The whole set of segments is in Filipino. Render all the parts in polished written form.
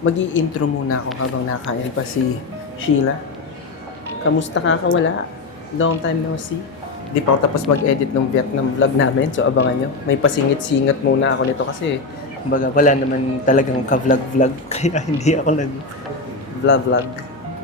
Mag-i-intro muna ako habang nakain pa si Sheila. Kamusta kakawala? Long time no see. Di pa ako tapos mag-edit ng Vietnam vlog namin, so abangan nyo. May pasingit-singat muna ako nito kasi kumbaga wala naman talagang ka-vlog-vlog kaya hindi ako nag-vlog-vlog.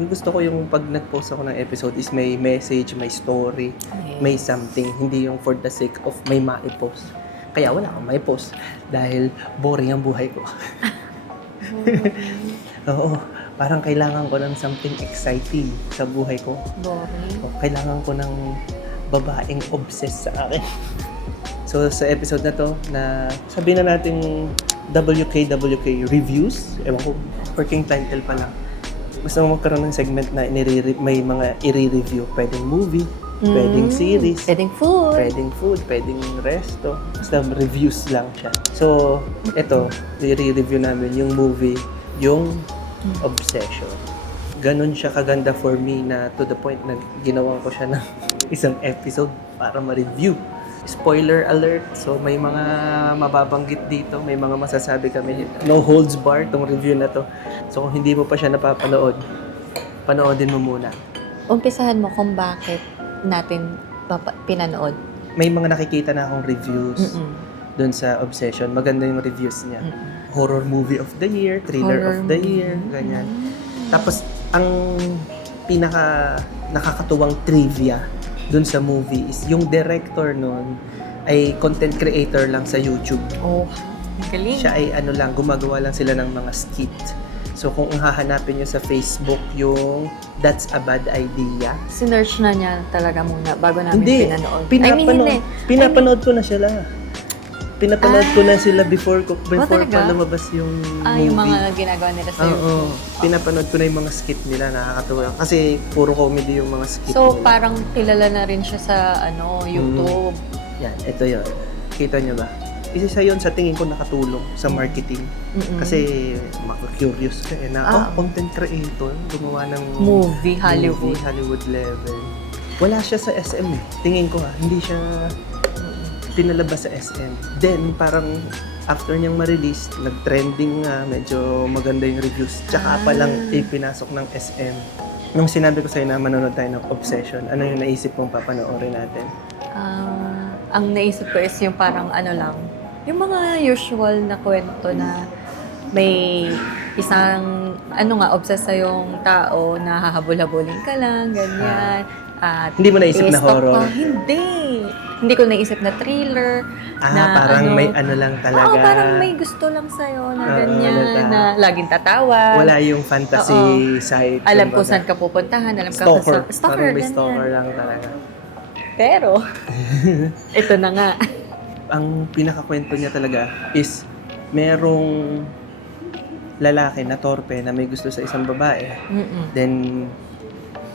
Yung gusto ko yung pag nag-post ako ng episode is may message, may story, may something. Hindi yung for the sake of may ma-post. Kaya wala akong ma-post dahil boring ang buhay ko. Oo, parang kailangan ko ng something exciting sa buhay ko. Boring. Kailangan ko ng babaeng obsessed sa akin. So sa episode na to, na sabihin na natin WKWK reviews, ewan ko, working title pa lang. Basta magkaroon ng segment na may mga i-review. Pwedeng movie, pwedeng series, Pwedeng food. pwedeng resto. Basta reviews lang siya. So, ito, i-review namin yung movie, yung Obsession. Ganon siya kaganda for me na to the point na ginawan ko siya ng isang episode para ma-review. Spoiler alert, so may mga mababanggit dito, may mga masasabi kami. No holds bar tong review na to. So kung hindi mo pa siya napapanood, panoodin mo muna. Umpisahan mo kung bakit natin pinanood. May mga nakikita na akong reviews dun sa Obsession. Maganda yung reviews niya. Horror movie of the year, thriller of the year, ganyan. Tapos, ang pinaka nakakatuwang trivia dun sa movie is yung director nun ay content creator lang sa YouTube. Oh, galing. Siya ay gumagawa lang sila ng mga skit. So kung hahanapin nyo sa Facebook yung That's a Bad Idea. Sinearch na niya talaga muna bago namin Hindi. pinanood. Pinapanood ko na sila. Pinapanood ko na sila before talaga? pa lumabas yung movie. Yung mga ginagawa nila sa Oo. YouTube. Pinapanood ko na yung mga skit nila, nakakatuwa. Kasi puro comedy yung mga skit So, nila. parang kilala na rin siya sa YouTube. Yan, ito yun. Kita nyo ba? Isa sa yun sa tingin ko nakatulong sa marketing. Kasi maka-curious ka content creator, gumawa ng Movie, movie, Hollywood level. Wala siya sa SM eh. Tingin ko hindi siya pinalabas sa SM. Then, parang after niyang ma-release, nag-trending nga, medyo maganda yung reviews. Tsaka pa lang ipinasok ng SM. Nung sinabi ko sa'yo na manonood tayo ng Obsession, ano yung naisip mong papanoorin natin? Ang naisip ko is yung parang yung mga usual na kwento na may isang, obsessed sa yung tao na hahabol-habulin ka lang, ganyan. At Hindi mo naisip na i-stalk horror? ka. Hindi ko naisip na thriller. Na Parang may lang talaga. Oo, parang may gusto lang sa'yo na ganyan, na- na laging tatawa. Wala yung fantasy side. Alam kumbaga. kung saan ka pupuntahan, alam ka Stalker. stalker, Parang may ganyan. stalker lang talaga. Pero, ito na nga. Ang pinakakwento niya talaga is merong lalaki na torpe na may gusto sa isang babae. Then,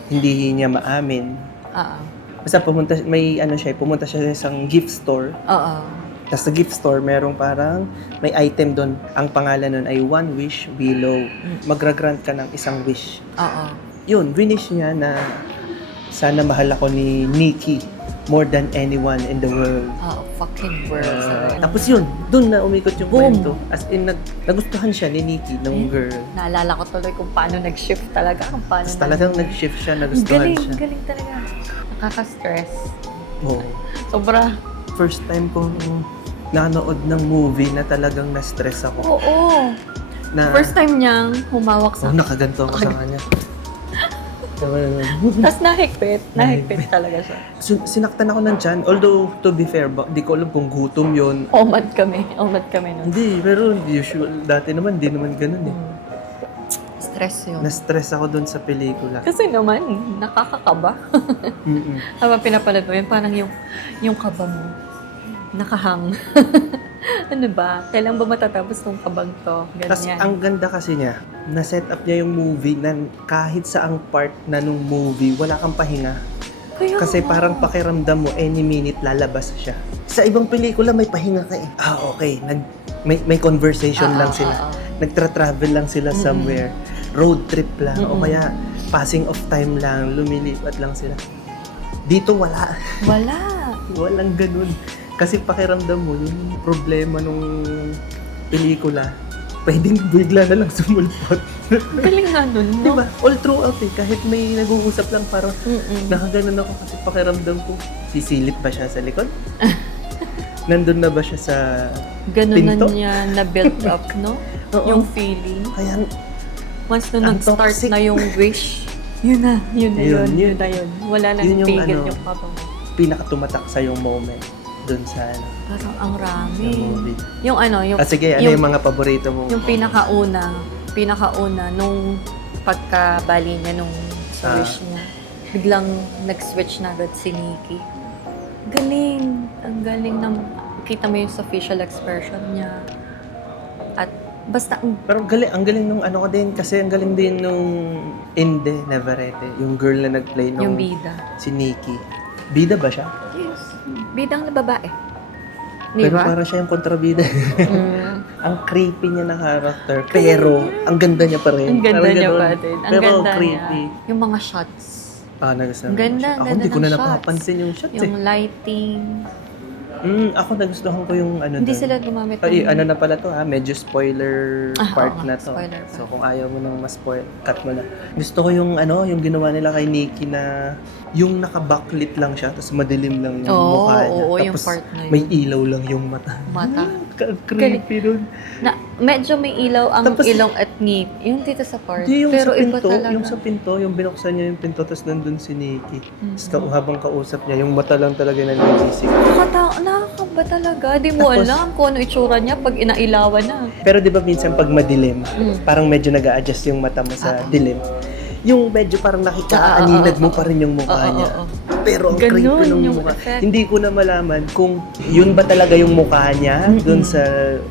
hindi niya maamin. Basta pumunta siya sa isang gift store. Tapos sa gift store, merong parang may item doon. Ang pangalan nun ay One Wish Below. Magra-grant ka ng isang wish. Yun, winish niya na sana mahal ako ni Nikki more than anyone in the world. Fucking world. Tapos yun, doon na umikot yung Boom. kwento. As in, nagustuhan siya ni Nikki, ng girl. Naalala ko tuloy kung paano nag-shift talaga. Kung paano Tapos talagang nag-shift siya, nagustuhan siya. Galing talaga. Nakaka-stress. Oo. Sobra. First time kong nanood ng movie na talagang na-stress ako. Oo. Na, First time niyang humawak sa nakaganto ako sa kanya. Tapos nahigpit. Nahigpit talaga siya. Sinaktan ako ng tiyan. Although, to be fair, di ko alam kung gutom yun. Omad kami nun. Hindi, pero usual. Dati naman, di naman ganun eh. Stress yun. Na-stress ako dun sa pelikula. Kasi naman, nakakakaba. Habang pinapanood mo yun, parang yung kaba mo, nakahang. Ano ba? Kailan ba matatapos tong kabang to? Tapos Ganyan. ang ganda kasi niya, na-set up niya yung movie na kahit saang part na nung movie, wala kang pahinga. Kasi parang pakiramdam mo, any minute lalabas siya. Sa ibang pelikula, may pahinga ka eh. Okay. May conversation lang sila. Nagtra-travel lang sila somewhere. Road trip lang. O kaya, passing of time lang. Lumilipat lang sila. Dito, wala. Walang ganun. Kasi pakiramdam mo, yung problema nung pelikula, pwedeng bigla na lang sumulpot. Galing nga nun, no? Diba? All throughout kahit may nag-uusap lang parang Mm-mm. nakaganon ako kasi pakiramdam ko, sisilip ba siya sa likod? Nandun na ba siya sa Ganun na pinto? niya na-build up, no? Oo. Yung feeling. Kaya, Once na Ang nag-start toxic. na yung wish, yun na yun. Yun. Na yun. Wala nang Yun yung tigil ano, yung papa mo. pinakatumatak sa yung moment dun sa, Parang ang sa rami. movie. Yung ano, yung, Sige, ano yung mga paborito mo? yung pinakauna nung pagkabali niya nung sa Ah. wish niya, biglang nag-switch na agad si Nikki. Galing. Ang galing ng, kita mo yung sa facial expression niya. At basta, Pero ang galing nung ano ko din, kasi ang galing din nung Inde Navarrete, yung girl na nag-play nung yung bida. si Nikki. Bida ba siya? Yes. Bidang na babae. Di Pero ba? para siya yung kontrabida. Mm. Ang creepy niya na character, pero ang ganda niya pa rin. Ang ganda Parang niya ganun. pa din. Ang Pero ganda creepy. niya. Yung mga shots. Nagustuhan Ang ko ganda, siya. Ako ganda hindi ko ng na shots. napapansin yung shots Yung lighting. Ako nagustuhan ko yung ano Hindi doon. sila gumamit Ay, ano na pala to medyo spoiler part oo na nga, to. spoiler part. So kung ayaw mo nang ma-spoil, cut mo na. Gusto ko yung yung ginawa nila kay Nikki na yung naka-backlit lang siya, tapos madilim lang yung Oo, mukha niya. oo, Tapos yung part na yun. may ilaw lang yung mata. Mata. Creepy dun. Na, medyo may ilaw ang Tapos- ilong at ngip. Yung dito sa part. Hindi yung Pero sa iba pinto, talaga. yung sa pinto, yung binuksan niya yung pinto, tapos nandun si Nikki. Mhm. Tapos habang kausap niya, yung mata lang talaga nag-iisip. Nakakaba talaga. Di mo Tapos- alam kung ano itsura niya pag inailawan na. Pero di ba minsan pag madilim, Mm. parang medyo nag-a-adjust yung mata mo sa dilim. Yung medyo parang nakikaaninag mo pa rin yung mukha niya. Pero ang Ganun creepy ng yung mukha. effect. Hindi ko na malaman kung yun ba talaga yung mukha niya dun sa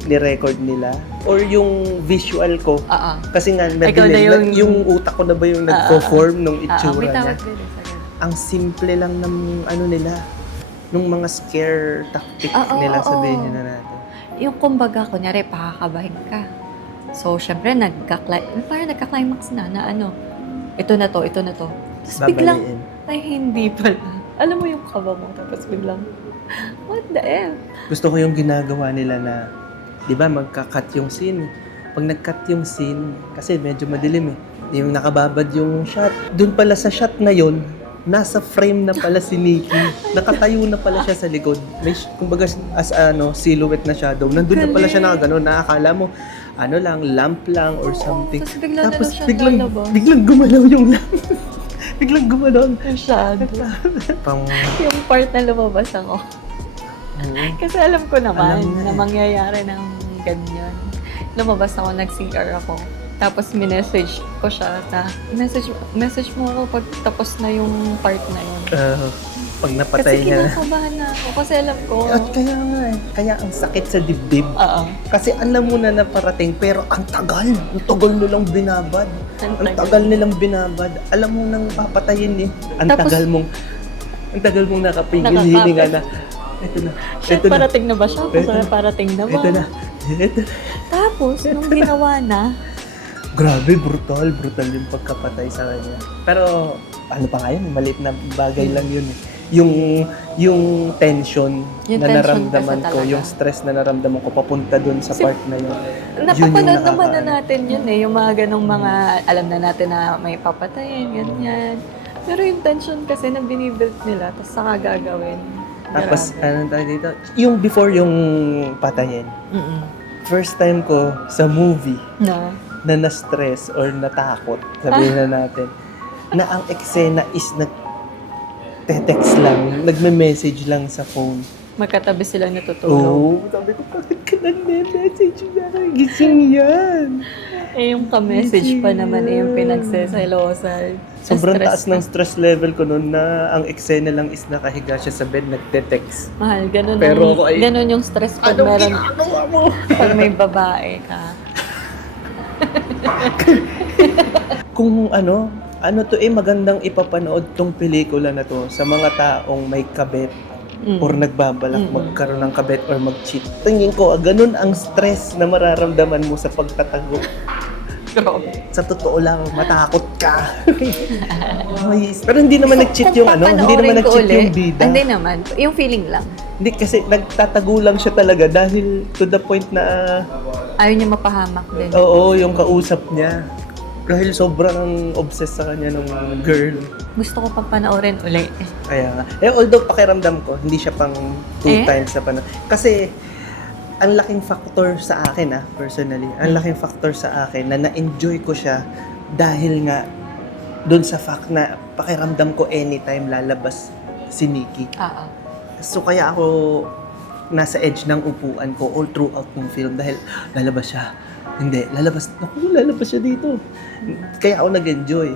ni-record nila or yung visual ko. Oo. Kasi nga, Ikaw na nadilim, yung- yung utak ko na ba yung nagpo-form nung itsura May niya. tawag din sa ganun. Ang simple lang ng nila, nung mga scare tactics nila, sabihin nyo na natin. Yung kumbaga, kunyari, pakakabahin ka. So, syempre, parang nagka-climax na ano, ito na to. Tapos biglang, Babaliin. ay hindi pala. Alam mo yung kaba mo, tapos biglang, what the F? Gusto ko yung ginagawa nila na, di ba, magka-cut yung scene. Pag nag-cut yung scene, kasi medyo madilim yung nakababad yung shot. Doon pala sa shot na yon, nasa frame na pala si Nikki. Nakatayo na pala siya sa likod. May, kumbaga, as silhouette na shadow. Nandun na pala siya nakagano, nakakala mo, lamp lang or something. Tapos bigla na Tapos lang siya biglang, lalabas. biglang gumalaw yung lamp. Biglang gumalaw. Yung shadow. Pang, Yung part na lumabas ako. Kasi alam ko naman Alam na na mangyayari ng ganyan. Lumabas ako, nag-CR ako. Tapos minessage ko siya na, message mo ako pag tapos na yung part na yun. pag napatay Kasi niya. kinakabahan na ako. Kasi alam ko. At kaya nga kaya ang sakit sa dibdib. Oo. Kasi alam mo na naparating, pero ang tagal nilang binabad. Ang Ang tagal nilang binabad. Alam mo nang papatayin Ang Tapos- tagal mong nakapigil Nakakapit. hininga na. Ito na. Siya, Ito na. parating na ba siya? Parating na ba? Ito na. Ito. Tapos, nung ginawa na, Grabe, brutal yung pagkapatay sa kanya. Pero ano pa nga yun, maliit na bagay lang yun Yung tension Yung na tension naramdaman kasi ko, talaga. yung stress na naramdaman ko papunta dun sa part na yun. napapanood naman na natin yun yung mga ganong mga, alam na natin na may papatayin, ganyan. Pero yung tension kasi na binibuild nila, tapos saka gagawin. Tapos, anong tawag dito? Yung before yung patayin. First time ko sa movie na na-stress or natakot, sabihin na natin, na ang eksena is nag-text lang, nagme-message lang sa phone. Magkatabi silang natutulog. Sabi ko, bakit ka nagme-message na? Gising yan. Yung ka-message pa naman yung pinagseselosan. Sobrang Stress taas ng stress level ko noon na ang eksena lang is nakahiga siya sa bed, nagte-text. Mahal, ganun, Pero ako ay- ganun yung stress pag meron, pag may babae ka. Kung ano to magandang ipapanood tong pelikula na to sa mga taong may kabet or nagbabalak magkaroon ng kabet or mag-cheat. Tingin ko, ganun ang stress na mararamdaman mo sa pagtatago. Sa totoo lang, matakot ka. Pero hindi naman nag-cheat yung hindi naman nag-cheat yung bida. Hindi naman, yung feeling lang. Hindi kasi nagtatago lang siya talaga dahil to the point na Ayaw niya mapahamak din. Oo, yung kausap niya. Dahil sobrang obsessed sa kanya ng girl. Gusto ko pang panoorin uli. Kaya nga. Although pakiramdam ko, hindi siya pang 2 times sa Kasi, ang laking factor sa akin personally, ang laking factor sa akin na na-enjoy ko siya dahil nga doon sa fact na pakiramdam ko anytime lalabas si Nikki. Oo. So kaya ako nasa edge ng upuan ko all throughout ng film dahil lalabas siya. Hindi, lalabas siya dito. Kaya ako nag-enjoy.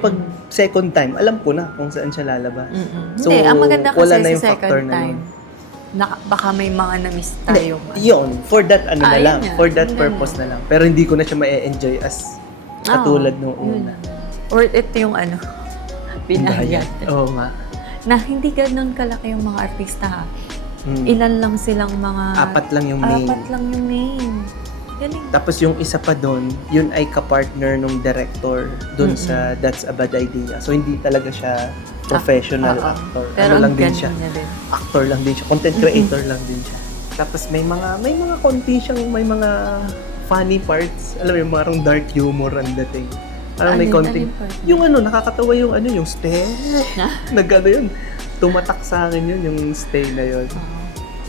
Pag second time, alam ko na kung saan siya lalabas. So, hindi, ang maganda kasi wala na sa yung factor second na time, yun. baka may mga na-miss tayo. Yun, for that na yun lang. nga. For that Yun purpose na lang. Pero hindi ko na siya ma-enjoy as katulad nung una. Or ito yung binayad. Oo nga. Na hindi ganun kalaki yung mga artista ha. Hmm. Ilan lang silang mga... 4 lang yung main. 4 lang yung main. Galing. Tapos yung isa pa doon, yun ay kapartner nung director doon sa That's a Bad Idea. So hindi talaga siya professional actor. Pero lang din galing siya. niya din. Actor lang din siya, content creator lang din siya. Tapos may mga konti siyang may mga funny parts. Alam mo, yung parang dark humor ang dating. Parang may konting yung nakakatawa yung yung stay. Nagano yun. Tumatak sa akin yun yung stay na yun.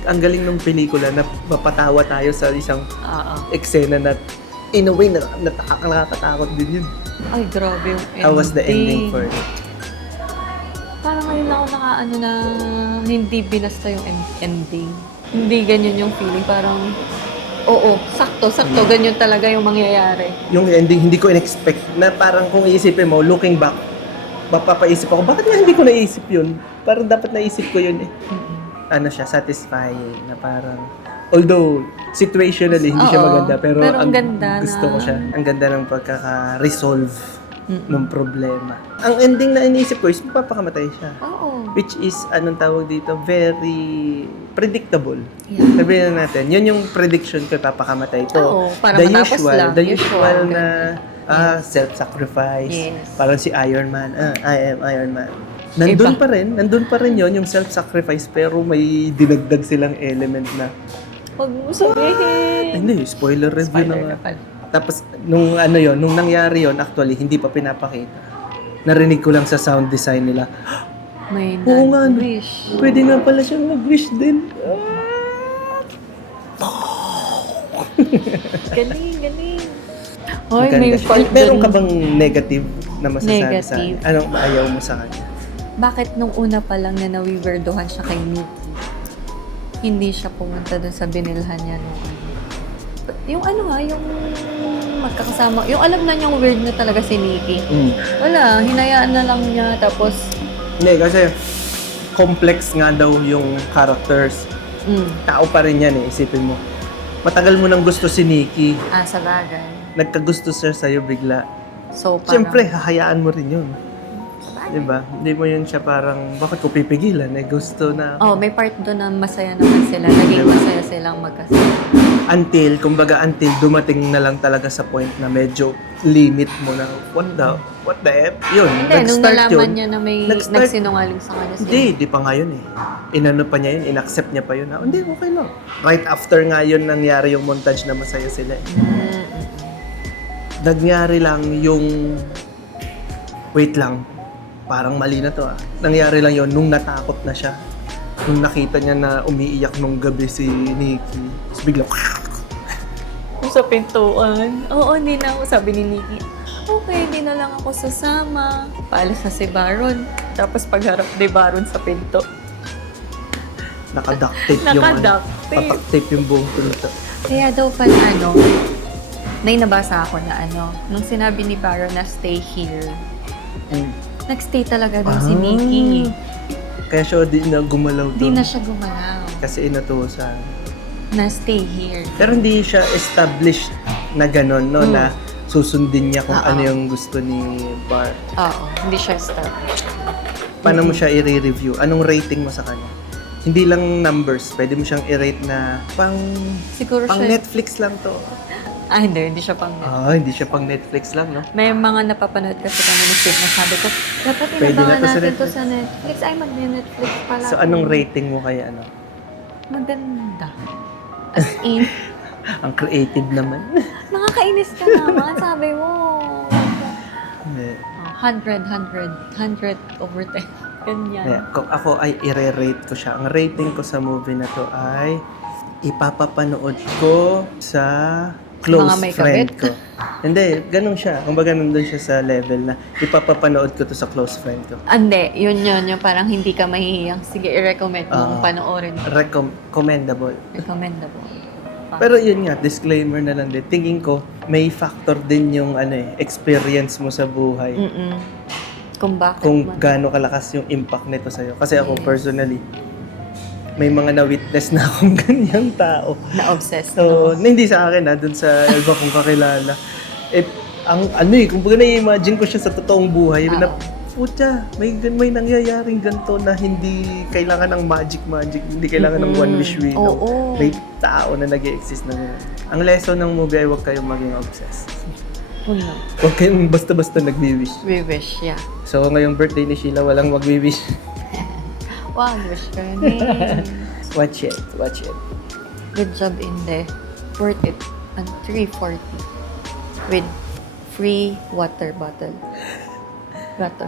Ang galing ng pelikula na mapatawa tayo sa isang eksena na in a way na nakakatakot din yun. Ay, grabe yung ending. How was the ending for it? Parang ngayon ako na hindi binasta yung ending. Hindi ganyan yung feeling. Parang, sakto. Ganyan talaga yung mangyayari. Yung ending, hindi ko in-expect na parang kung iisipin mo, looking back, mapapaisip ako, bakit nga hindi ko naisip yun? Parang dapat naisip ko yun eh. Satisfying na parang, although situationally hindi siya maganda, pero ang ganda gusto ko siya. Ang ganda ng pagkaka-resolve ng problema. Ang ending na iniisip ko is mapapakamatay siya. Oo. Which is, anong tawag dito, very predictable. Yeah. Sabihin na natin, yun yung prediction ko, papakamatay ito. Oo, para matapos lang. The usual na self-sacrifice. Yes. Parang si Iron Man, I am Iron Man. Nandun pa rin yun, yung self-sacrifice, pero may dinagdag silang element na, Huwag mo sabihin. hindi, spoiler review na nga. pala. Tapos, nung nangyari yon actually, hindi pa pinapakita. Narinig ko lang sa sound design nila, May oo nga, wish. pwede nga pala siyang mag-wish din. Galing. Hoy, may Maganda siya. part Meron dun. ka bang negative na masasabi sa Negative? kanya? Anong ayaw mo sa kanya? Bakit nung una pa lang na nawiwerdohan siya kay Nikki, hindi siya pumunta dun sa binilhan niya nung yung yung magkakasama, yung alam na niyang weird na talaga si Nikki. Wala, hinayaan na lang niya, tapos Hindi, kasi complex nga daw yung characters. Tao pa rin yan isipin mo. Matagal mo nang gusto si Nikki. sa bagay. Nagkagusto siya sa'yo bigla. So, parang, Siyempre, hahayaan mo rin yun. Diba? Hindi mo yun siya parang, bakit ko pipigilan? Gusto na. may part doon na masaya naman sila. Naging masaya silang magkasama. Until dumating na lang talaga sa point na medyo limit mo na, what the F? Yun, Hindi, nung nag-start nalaman yun. niya na may Nag-start- nagsinungaling sa kanya Hindi pa nga yun Inano pa niya yun, inaccept niya pa yun. Hindi, okay lang. Right after nga yun nangyari yung montage na masaya sila. Nangyari lang yung, wait lang, parang mali na to Nangyari lang yun nung natakot na siya. Nung nakita niya na umiiyak nung gabi si Nikki. Tapos biglang, Sa pintuan. Oo, hindi na ako. Sabi ni Nikki, okay, hindi na lang ako sasama. Paalis na si Baron. Tapos pagharap ni Baron sa pinto. nakaduct tape yung Naka-duct tape. patak tape yung buong pinto. Kaya daw pala may nabasa ako na nung sinabi ni Baron na stay here, nagstay talaga doon si Nikki. Kaya siya di na gumalaw Hindi doon. na siya gumalaw. Kasi inatusan. Na stay here. Pero hindi siya established na gano'n, na susundin niya kung ano yung gusto ni Bar. Oo, hindi siya established. Paano mo siya i-review? Anong rating mo sa kanya? Hindi lang numbers, pwede mo siyang i-rate na Siguro pang siya... Netflix lang to. Hindi siya pang Hindi siya pang Netflix lang, no? May mga napapanood kasi kami ni Steve na sabi ko, dapat Pwede na inabangan to sa natin to Netflix. sa Netflix. Ay, mag-Netflix pala. So, anong rating mo kaya, Maganda. As in, Ang creative naman. Nakakainis ka naman, sabi mo. Hindi. 100 over 10. Ganyan. Kaya, kung ako ay i-rate ko siya. Ang rating ko sa movie na to ay ipapapanood ko sa close Mga may friend kabit? ko. Hindi, ganun siya. Kumbaga nandun siya sa level na ipapapanood ko to sa close friend ko. Ande, yun. Yung parang hindi ka mahihiyang. Sige, i-recommend mong panoorin. Commendable. Recommendable. Pero yun nga, disclaimer na lang din. Tingin ko, may factor din yung experience mo sa buhay. Kung bakit Kung man. gaano kalakas yung impact nito sa'yo. Kasi ako Yes. personally, may mga na-witness na akong ganyang tao. Na-obsessed. So, na hindi sa akin dun sa iba kong kakilala. Kumbaga na-imagine ko siya sa totoong buhay. Na, putya, may nangyayaring ganito na hindi kailangan ng magic, hindi kailangan ng one wish window. Oo. May tao na nag-exist na gano'n. Ang lesson ng movie ay huwag kayong maging obsessed. Huwag kayong basta-basta nagwi-wish. We wish, yeah. So, ngayong birthday ni Sheila, walang magwi-wish. Wow, wish ka rin. Watch it. Good job, Inde. Worth it. 340. With free water bottle. Water.